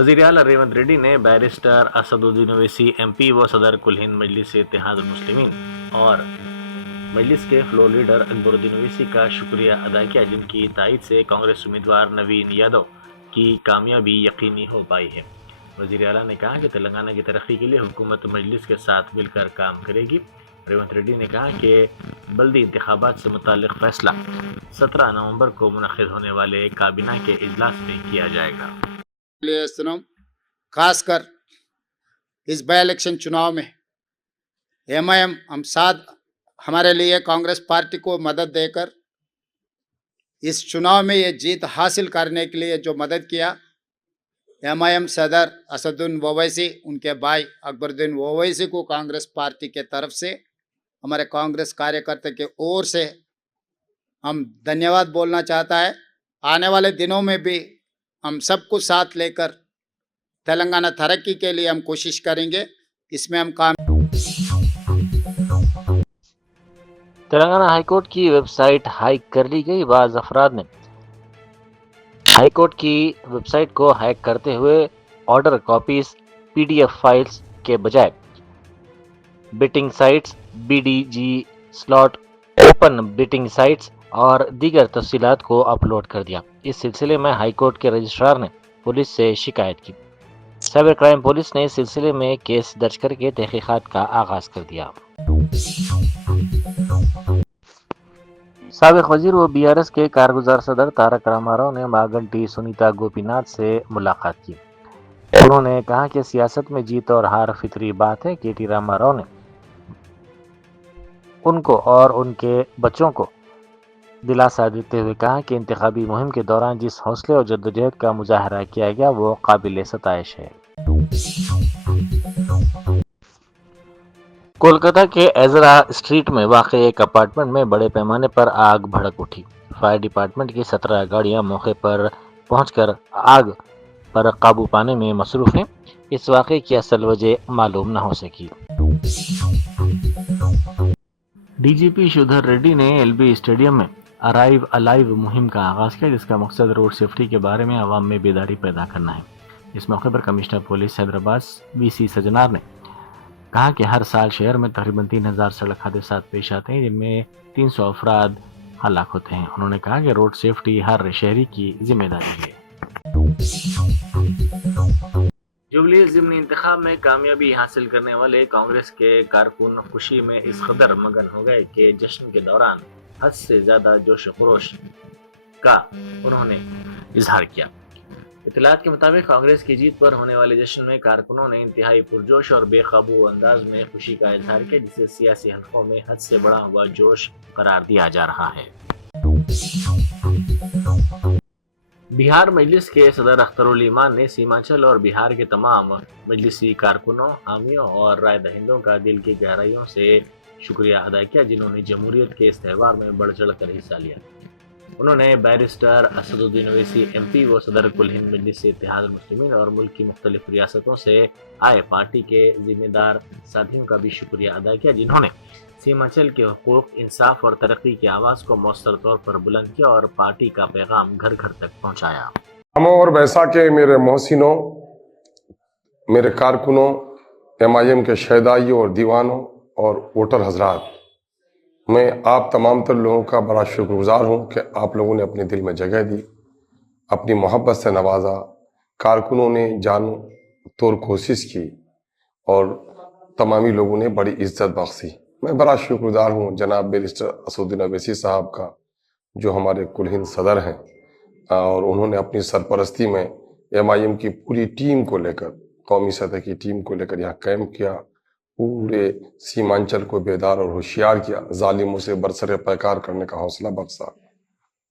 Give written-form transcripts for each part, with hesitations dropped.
वज़ीर आला रेवंत रेड्डी ने बैरिस्टर असदुद्दीन ओवैसी MP व सदर कुल हिंद मजलिस इत्तेहादुल मुस्लिमीन और मजलिस के फ्लोर लीडर अकबरुद्दीन ओवैसी का शुक्रिया अदा किया, जिनकी तायद से कांग्रेस उम्मीदवार नवीन यादव की कामयाबी यकीनी हो पाई है। वज़ीर आला ने कहा कि तेलंगाना की तरक्की के लिए हुकूमत मजलिस के साथ मिलकर काम करेगी। रेवंत रेड्डी ने कहा कि बल्दी इंतखाबात से मुताल्लिक फैसला 17 नवंबर को मुनक्किद होने वाले काबीना के इजलास में किया जाएगा। खासकर इस बाई इलेक्शन चुनाव में MIM हम साथ हमारे लिए कांग्रेस पार्टी को मदद देकर इस चुनाव में ये जीत हासिल करने के लिए जो मदद किया, MIM सदर असदुद्दीन ओवैसी, उनके भाई अकबरुद्दीन ओवैसी को कांग्रेस पार्टी के तरफ से, हमारे कांग्रेस कार्यकर्ता के ओर से हम धन्यवाद बोलना चाहता है। आने वाले दिनों में भी हम सबको साथ लेकर तेलंगाना तरक्की के लिए हम कोशिश करेंगे। इसमें हम काम। तेलंगाना हाईकोर्ट की वेबसाइट हैक कर ली गई। बाज़ अफराद ने हाईकोर्ट की वेबसाइट को हैक करते हुए ऑर्डर कॉपीज PDF फाइल्स के बजाय betting sites, BDG slot, open betting sites और दीगर तफसीलात को अपलोड कर दिया। इस सिलसिले में हाईकोर्ट के रजिस्ट्रार ने पुलिस से शिकायत की। साइबर क्राइम पुलिस ने इस सिलसिले में केस दर्ज करके तहकीकात का आगाज कर दिया। साबिक वजीर व BRS के कारगुजार सदर तारक रामाराव ने मागंटी सुनीता गोपीनाथ से मुलाकात की। उन्होंने कहा कि सियासत में जीत और हार फितरी बात है। KT रामाराव ने उनको और उनके बच्चों को दिलासा देते हुए कहा कि इंतखाबी मुहिम के दौरान जिस हौसले और जद्दोजहद का मुजाहरा किया गया वो काबिल सताइश है। कोलकाता के एजरा स्ट्रीट में वाक़ एक अपार्टमेंट में बड़े पैमाने पर आग भड़क उठी। फायर डिपार्टमेंट की 17 गाड़ियां मौके पर पहुंचकर आग पर काबू पाने में मसरूफ हैं। इस वाक़े की असल वजह मालूम न हो सकी। DGP शिवधर रेड्डी ने LB स्टेडियम में अराइव अलाइव मुहिम का आगाज किया, जिसका मकसद रोड सेफ्टी के बारे में आवाम में बेदारी पैदा करना है। इस मौके पर commissioner police Hyderabad VC Sajjanar ने कहा कि हर साल शहर में तकरीबन 3000 सड़क हादसात पेश आते हैं, जिनमें 300 अफराद हलाक होते हैं। उन्होंने कहा कि रोड सेफ्टी हर शहरी की जिम्मेदारी है। जुबली ज़िमनी इंतखाब में कामयाबी हासिल करने वाले कांग्रेस के कारकुन खुशी में इस कदर मगन हो गए कि जश्न के दौरान हद से ज्यादा जोश खरोश का उन्होंने इजहार किया। इत्तलात के मुताबिक कांग्रेस की जीत पर होने वाले जश्न में कारकुनों ने इंतहाई पुरजोश और बेकाबू अंदाज में खुशी का इजहार किया, जिसे सियासी हलकों में हद से बढ़ा हुआ जोश करार दिया जा रहा है। बिहार मजलिस के सदर अख्तरुल ईमान ने सीमांचल और बिहार के तमाम मजलिसी कारकुनों, हामियों और राय दहिंदों का दिल की गहराइयों से शुक्रिया अदा किया, जिन्होंने जमहूरियत के इस त्यौहार में बढ़ चढ़ कर हिस्सा लिया। उन्होंने बैरिस्टर असदुद्दीन ओवैसी MP व सदर कुल हिंद मजलिस इत्तेहादुल मुस्लिमीन और मुल्क की मुख्तलिफ रियासतों से आए पार्टी के जिम्मेदार साथियों का भी शुक्रिया अदा किया, जिन्होंने सीमांचल के हुकूक, इंसाफ और तरक्की की आवाज़ को मौसर तौर पर बुलंद किया और पार्टी का पैगाम घर घर तक पहुँचाया। और वैसा के मेरे मोहसिनों, मेरे कारकुनों, MIM के शहदाइयों और दीवानों और वोटर हजरात, मैं आप तमाम तर लोगों का बड़ा शुक्रगुजार हूँ कि आप लोगों ने अपने दिल में जगह दी, अपनी मोहब्बत से नवाजा। कारकुनों ने जान तोड़ कोशिश की और तमामी लोगों ने बड़ी इज्जत बख्शी। मैं बड़ा शुक्रगुजार हूँ जनाब बैरिस्टर असदुद्दीन ओवैसी साहब का, जो हमारे कुल हिंद सदर हैं, और उन्होंने अपनी सरपरस्ती में MIM की पूरी टीम को लेकर, कौमी सतह की टीम को लेकर यहाँ कैंप किया, पूरे सीमांचल को बेदार और होशियार किया, जालिमों से बरसरे पैकार करने का हौसला बख्शा,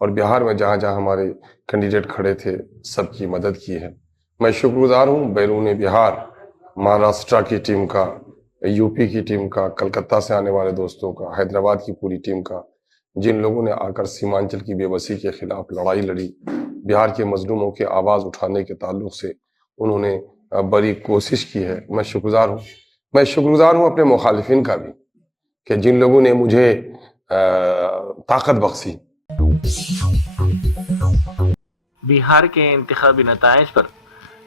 और बिहार में जहाँ जहाँ हमारे कैंडिडेट खड़े थे सबकी मदद की है। मैं शुक्रगुजार हूँ बैरून बिहार, महाराष्ट्र की टीम का, UP की टीम का, कलकत्ता से आने वाले दोस्तों का, हैदराबाद की पूरी टीम का, जिन लोगों ने आकर सीमांचल की बेबसी के खिलाफ लड़ाई लड़ी, बिहार के मजलूमों की आवाज़ उठाने के ताल्लुक से उन्होंने बड़ी कोशिश की है। मैं शुक्रगुजार हूँ। मैं शुक्रगुजार हूँ अपने मुखालिफिन का भी, कि जिन लोगों ने मुझे ताकत बख्शी। बिहार के इंतखाबी नताइज पर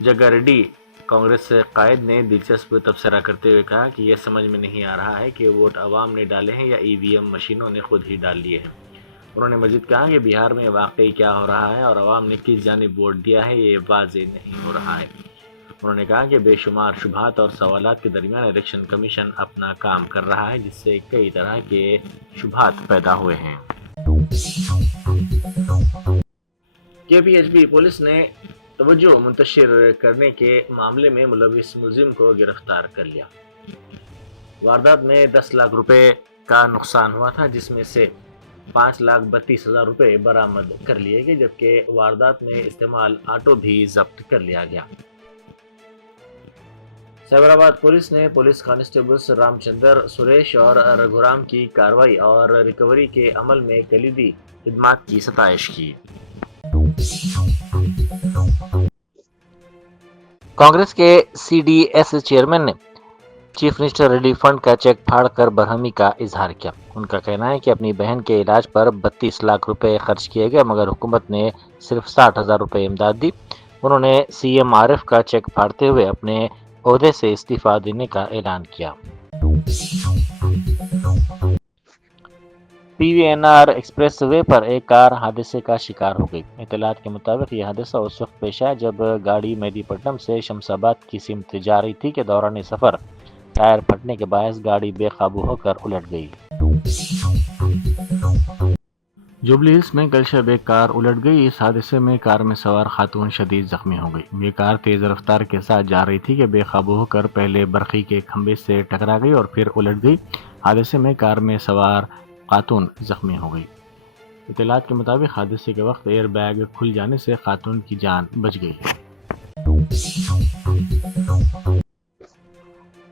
जग्गा रेड्डी कांग्रेस कायद ने दिलचस्प तबसरा करते हुए कहा कि यह समझ में नहीं आ रहा है कि वोट अवाम ने डाले हैं या ईवीएम मशीनों ने खुद ही डाल लिए हैं। उन्होंने मजीद कहा कि बिहार में वाकई क्या हो रहा है और अवाम ने किस जानिब वोट दिया है ये वाज़ेह नहीं हो रहा है। उन्होंने कहा कि बेशुमार शुबहात और सवालात के दरमियान इलेक्शन कमीशन अपना काम कर रहा है जिससे कई तरह के शुबहात पैदा हुए हैं। KPHB पुलिस ने तवज्जो मुंतशिर करने के मामले में मुलविस मुलजिम को गिरफ्तार कर लिया। वारदात में 10 लाख रुपए का नुकसान हुआ था जिसमें से 5,32,000 रुपए बरामद कर लिए गए जबकि वारदात में इस्तेमाल ऑटो भी जब्त कर लिया गया। साइबराबाद पुलिस ने पुलिस कांस्टेबल्स रामचंद्र, सुरेश और रघुराम की कार्रवाई और रिकवरी के अमल में कलीदी खिदमात की सताइश की। कांग्रेस के CDS चेयरमैन ने चीफ मिनिस्टर रिलीफ फंड का चेक फाड़कर बरहमी का इजहार किया। उनका कहना है कि अपनी बहन के इलाज पर 32 लाख रुपए खर्च किए गए मगर हुकूमत ने सिर्फ 60,000 रुपए इमदाद दी। उन्होंने CM आरिफ का चेक फाड़ते हुए अपने ओहदे से इस्तीफा देने का ऐलान किया। PVNR एक्सप्रेस वे पर एक कार हादसे का शिकार हो गई। इत्तलात के मुताबिक यह हादसा उस वक्त पेश आया जब गाड़ी मेहदीपट्टनम से शमशाबाद की सिमत जा रही थी कि दौरान सफर टायर फटने के बायस गाड़ी बेकाबू होकर उलट गई। जुबली हिल्स में कल शब एक कार उलट गई। इस हादसे में कार में सवार खातून शदीद जख्मी हो गई। ये कार तेज रफ्तार के साथ जा रही थी कि बेकाबू होकर पहले बरखी के खंबे से टकरा गई और फिर उलट गई। हादसे में कार में सवार खातून जख्मी हो गई। इत्तलात के मुताबिक हादसे के वक्त एयर बैग खुल जाने से खातून की जान बच गई है।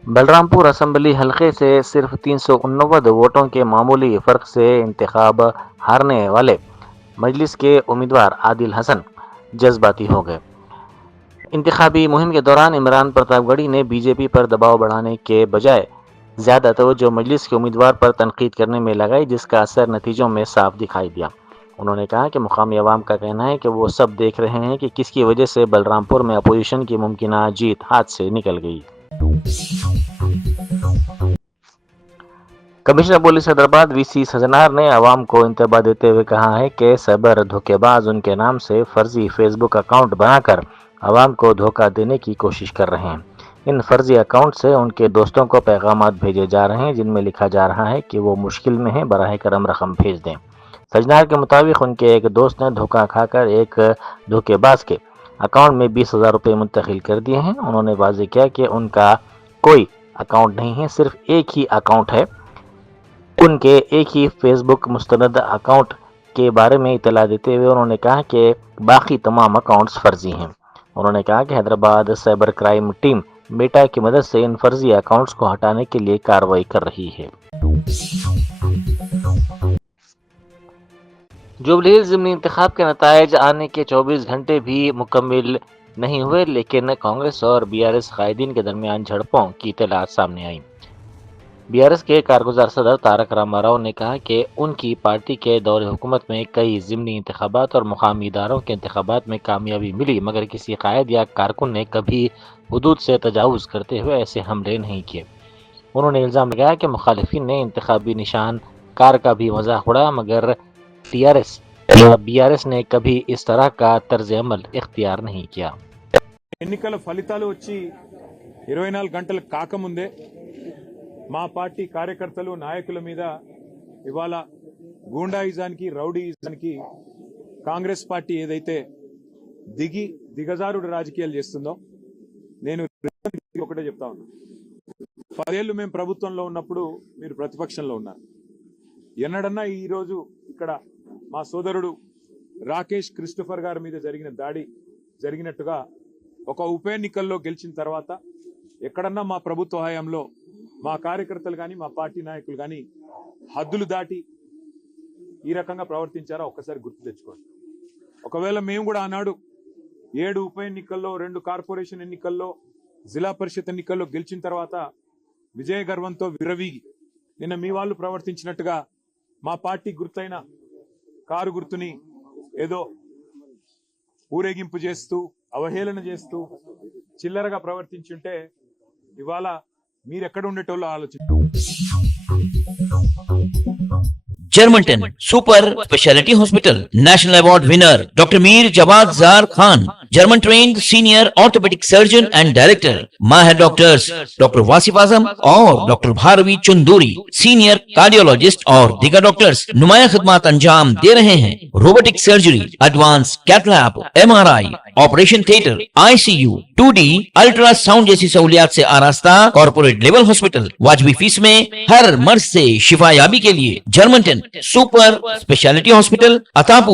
बलरामपुर असम्बली हलके से सिर्फ 389 वोटों के मामूली फर्क से इंतखाब हारने वाले मजलिस के उम्मीदवार आदिल हसन जज्बाती हो गए। इंतखाबी मुहिम के दौरान इमरान प्रतापगढ़ी ने बीजेपी पर दबाव बढ़ाने के बजाय ज़्यादा तवज्जो मजलिस के उम्मीदवार पर तनकीद करने में लगाई जिसका असर नतीजों में साफ दिखाई दिया। उन्होंने कहा कि मुकामी अवाम का कहना है कि वो सब देख रहे हैं कि किसकी वजह से बलरामपुर में अपोजिशन की मुमकिना जीत हाथ से निकल गई। Commissioner police Hyderabad VC Sajjanar ने अवाम को इंतबाह देते हुए कहा है कि साइबर धोखेबाज उनके नाम से फर्जी फेसबुक अकाउंट बनाकर अवाम को धोखा देने की कोशिश कर रहे हैं। इन फर्जी अकाउंट से उनके दोस्तों को पैगामात भेजे जा रहे हैं जिनमें लिखा जा रहा है कि वो मुश्किल में हैं, बराह करम रकम भेज दें। सजनार के मुताबिक उनके एक दोस्त ने धोखा खाकर एक धोखेबाज के अकाउंट में 20,000 रुपये मुंतकिल कर दिए हैं। उन्होंने वाज़ेह किया कि उनका कोई अकाउंट नहीं है, सिर्फ एक ही अकाउंट है। उनके एक ही फेसबुक मुस्तनद अकाउंट के बारे में इतला देते हुए उन्होंने कहा कि बाकी तमाम अकाउंट्स फर्जी हैं। उन्होंने कहा कि Hyderabad cyber crime team Meta की मदद से इन फर्जी अकाउंट्स को हटाने के लिए कार्रवाई कर रही है। जुबली हिल्स ज़िमनी इंतखाब के नताइज आने के 24 घंटे भी मुकम्मिल नहीं हुए लेकिन कांग्रेस और BRS कायदीन के दरमियान झड़पों की इत्तलात सामने आई। BRS के कारगुजार सदर तारक रामाराव ने कहा कि उनकी पार्टी के दौरे हुकूमत में कई ज़िमनी इंतखाबात और मुकामी इदारों के इंतखाबात में कामयाबी मिली मगर किसी कायद या कारकुन ने कभी हुदूद से तजावुज़ करते हुए ऐसे हमले नहीं किए। उन्होंने इल्ज़ाम लगाया कि मुखालिफिन ने इंतखाबी निशान कार का भी मजाक उड़ाया मगर TRS या BRS ने कभी इस तरह का तर्ज अमल इख्तियार नहीं किया। ఎన్నికల ఫలితాలు వచ్చి 24 గంటలు కాకముందే మా పార్టీ కార్యకర్తలు నాయకుల మీద ఇవాళ గూండాయిజానికి రౌడీయిజానికి కాంగ్రెస్ పార్టీ ఏదైతే దిగజారుడు రాజకీయాలు చేస్తుందో నేను ఒకటే చెప్తా ఉన్నా 10 ఏళ్ళు మేము ప్రభుత్వంలో ఉన్నప్పుడు మీరు ప్రతిపక్షంలో ఉన్నారు ఎన్నడన్నా ఈ రోజు ఇక్కడ మా సోదరుడు రాకేష్ క్రిస్టోఫర్ గారి మీద జరిగిన దాడి జరిగినట్టుగా ఒక ఉప ఎన్నికల్లో గెలిచిన తర్వాత ఎక్కడన్నా మా ప్రభుత్వ హయాంలో మా కార్యకర్తలు కానీ మా పార్టీ నాయకులు కానీ హద్దులు దాటి ఈ రకంగా ప్రవర్తించారా ఒక్కసారి గుర్తు తెచ్చుకోండి। ఒకవేళ మేము కూడా ఆనాడు 7 ఉప ఎన్నికల్లో 2 కార్పొరేషన్ ఎన్నికల్లో జిల్లా పరిషత్ ఎన్నికల్లో గెలిచిన తర్వాత విజయ గర్వంతో విరవీగి నిన్న మీ వాళ్ళు ప్రవర్తించినట్టుగా మా పార్టీ గుర్తైన కారు గుర్తుని ఏదో ఊరేగింపు చేస్తూ అవహేళన చేస్తూ చిల్లరగా ప్రవర్తించుంటే ఇవాళ మీరు ఎక్కడ ఉండేటోళ్ళు ఆలోచించండి. Germantown Super Speciality Hospital National Award winner Dr. Mir Jawad Zar Khan, German trained senior orthopedic surgeon and director. Mahir doctors Dr. Wasif Azam और Dr. Bharvi Chunduri, senior cardiologist और दिगर डॉक्टर्स नुमाया खिदमत अंजाम दे रहे हैं. Robotic surgery, advance cath lab, MRI, operation theatre, ICU, 2D ultrasound जैसी सहूलियात से आरास्ता कॉर्पोरेट लेवल हॉस्पिटल. वाजबी फीस में हर मर्ज से शिफायाबी के लिए Germanten super speciality hospital, Attapur.